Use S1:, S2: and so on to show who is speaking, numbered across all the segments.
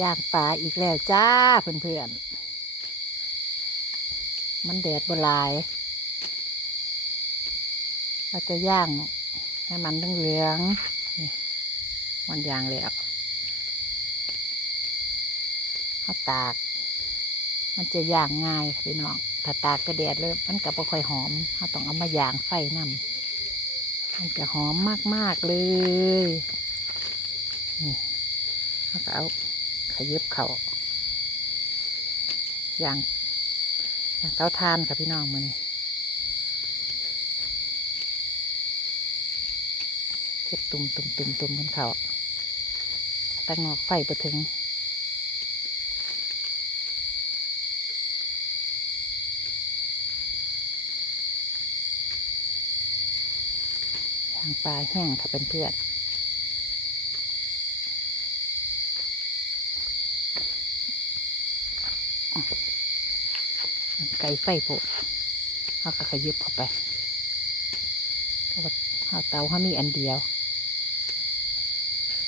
S1: ย่างปลาอีกแล้วจ้าเพื่อนๆ มันแดดบลาย เราจะย่างให้มันเหลืองๆนี่มันย่างแล้วเขาตาก มันจะย่างง่ายพี่น้องถ้าตากกระแดดเลยมันก็บ่ค่อยหอมเขาต้องเอามาย่างไฟนำมันจะหอมมากๆเลยนี่เขาก็เอา ขยิบเขาอย่างอย่างเตาทานค่ะพี่น้องมือนี่เจ็บตุ่มตุ่มตุ่มตุ่มกันเขาแตั้งงอกไฟไปถึงย่างปลาแห้งค่ะเป็นเพื่อนอะมัน ไก่ไฟโผล่เขาก็ขยิบเข้าไปเพราะว่าเอาเตาเขามีอันเดียว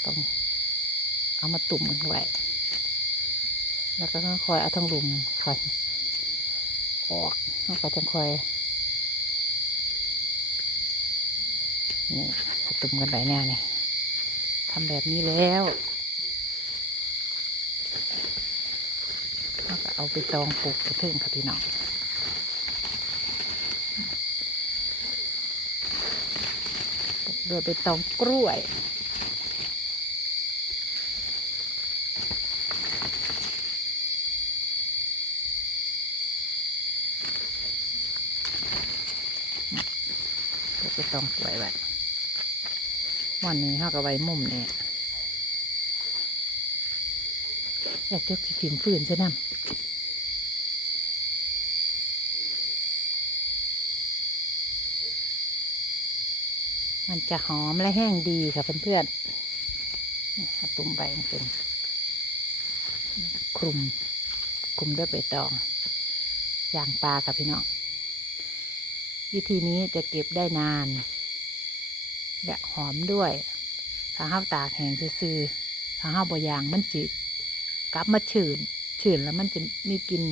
S1: ต้องเอามาตุ่มมันไว้ แล้วก็ค่อยเอาทั้งลุมคอยออกแล้วก็จะคอยนี่ตุ่มกันไปแน่นี่ทำแบบนี้แล้วแล้วก็ เอาไปตองปลูกไปถึงค่ะพี่น้องโดยไปตองกล้วยก็จะต้องสวยแบบวันนี้เขาก็ไว้มุมเนี่ยอยากจะถิ่มฟืนซะน้ำ มันจะหอมและแห้งดีค่ะเพื่อนๆตุ่มใบเป็นคลุมคลุมด้วยใบตองย่างปลาค่ะพี่น้องวิธีนี้จะเก็บได้นาน และหอมด้วยถ้าห้าตากแห้งซื่อๆถ้าห้าบยางมันจิกลับมาชื้นชื้นแล้วมันจะมีกลิ่น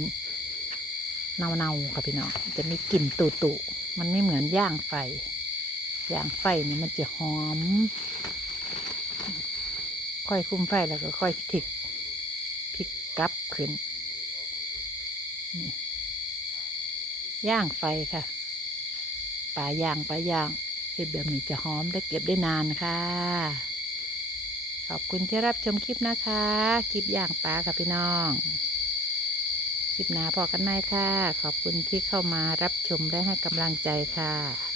S1: เน่าๆค่ะพี่น้องจะมีกลิ่นตุตุๆมันไม่เหมือนย่างไฟ ย่างไฟนี่มันจะหอม ค่อยคุ้มไฟแล้วก็ค่อยถิกพลิกกลับขึ้นนี่ย่างไฟค่ะปลาย่างปลาย่างเห็ดแบบนี้จะหอมได้เก็บได้นานค่ะ ขอบคุณที่รับชมคลิปนะคะ คลิปย่างปลาค่ะพี่น้องคลิปหน้าพอกันไหมค่ะ ขอบคุณที่เข้ามารับชมและให้กำลังใจค่ะ